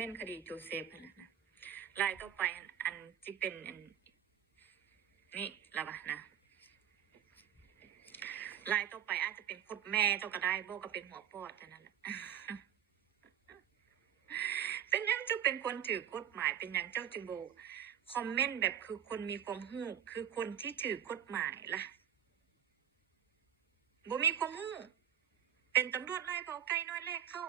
เล่นคดีโจเซฟนะลายต่อไปอันที่เป็นอันนี่ละปะนะลายต่อไปอาจจะเป็นคดแม่เจ้าก็ได้โบก็เป็นหัวปอดนั่นแหละ เป็นยังจะเป็นคนถือกฎหมายเป็นยังเจ้าจึงโบคอมเมนต์แบบคือคนมีความหู้คือคนที่ถือกฎหมายล่ะบ่มีความหู้เป็นตำรวจไล่เบาไก่น้อยแรกเข้า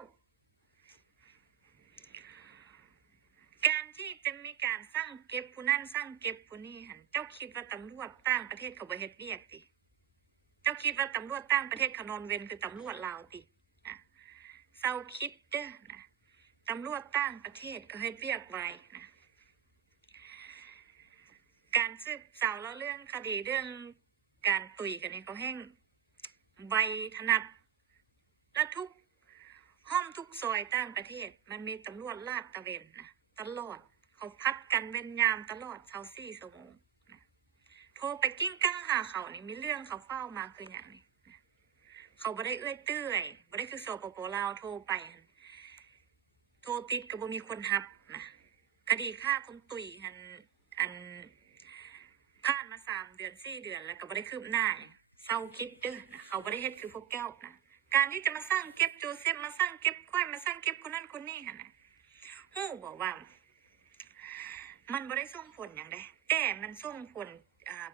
การที่จะมีการสร้างเก็บผู้นั่นสร้างเก็บผู้นี่หันเจ้าคิดว่าตำรวจต่างประเทศเขาบ่เฮ็ดเวียกติเจ้าคิดว่าตำรวจต่างประเทศเขานอนเวรคือตำรวจลาวตินะเศร้าคิดเด้อนะตำรวจต่างประเทศก็เฮ็ดเวียกไว้นะการสืบสาวแล้วเรื่องคดีเรื่องการตุยกันนี่เขาแห้งใบถนัดและทุกห้อมทุกซอยต่างประเทศมันมีตำรวจลาดตระเวนนะตลอดเขาพัดกันเว้นยามตลอด24 ชั่วโมงนะโทรไปกิ้งกั้งหาเขานี่มีเรื่องเขาเฝ้ามาคืออย่างนี้นะเขาบ่ได้เอื้อยเตื้อยบ่ได้คือสปป.ลาวโทรไปโทรติดก็บ่มีคนรับนะคดีฆ่าคนตุยอันผ่านมา3 เดือน 4 เดือนแล้วก็บ่ได้คืบหน้าเศร้าคิดเด้อนะเขาบ่ได้เฮ็ดคือพวกแก้วนะการที่จะมาสร้างเก็บโจเซฟมาสร้างเก็บค่อยมาสร้างเก็บคนนั้นคนนี้ค่ะนะฮู้บอกว่ามันบ่ได้ส่งผลอย่างใดแต่มันส่งผล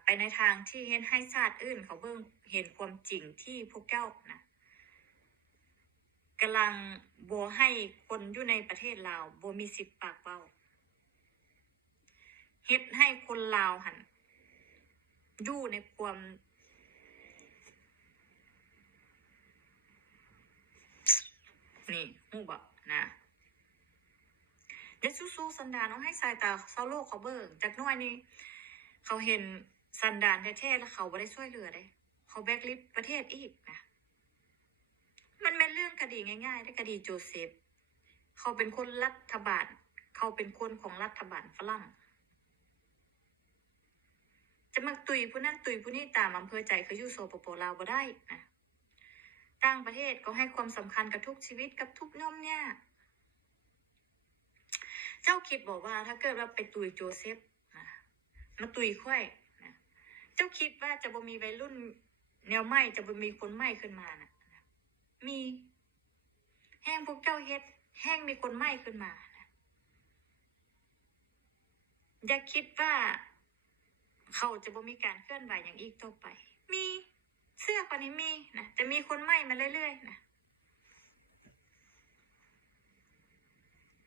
ไปในทางที่เฮ็ดให้ชาติอื่นเขาเบิ่งเห็นความจริงที่พวกเจ้านะกำลังบ่ให้คนอยู่ในประเทศลาวบ่มีสิทธิ์ปากเว้าเฮ็ดให้คนลาวหั่นอยู่ในความนี่ฮู้บ่นะอย่าสู้ๆสันดานเอาให้สายตาชาวโลกเขาเบิ่งจักหน่อยนี่เขาเห็นสันดานแท้ๆแล้วเขาบ่ได้ช่วยเหลือเด้เขาแบล็คลิสต์ประเทศอีกนะมันเป็นเรื่องคดีง่ายๆได้คดีโจเซฟเขาเป็นคนรัฐบาลเขาเป็นคนของรัฐบาลฝรั่งจะมาตุยผู้นั้นตุยผู้นี้ตามอำเภอใจเขาอยู่สปป.ลาวบ่ได้นะต่างประเทศก็ให้ความสำคัญกับทุกชีวิตกับทุกย่อมเนี่ยเจ้าคิดบอกว่าถ้าเกิดว่าไปตุยโจเซฟนะมาตุยค่อยนะเจ้าคิดว่าจะบ่มีวัยรุ่นแนวใหม่จะบ่มีคนใหม่ขึ้นมานะมีแห้งพวกเจ้าเฮ็ดแห้งมีคนใหม่ขึ้นมานะอย่าคิดว่าเขาจะบ่มีการเคลื่อนไหวอย่างอีกต่อไปมีเสื้อกว่านี้มีนะจะมีคนใหม่มาเรื่อยๆนะ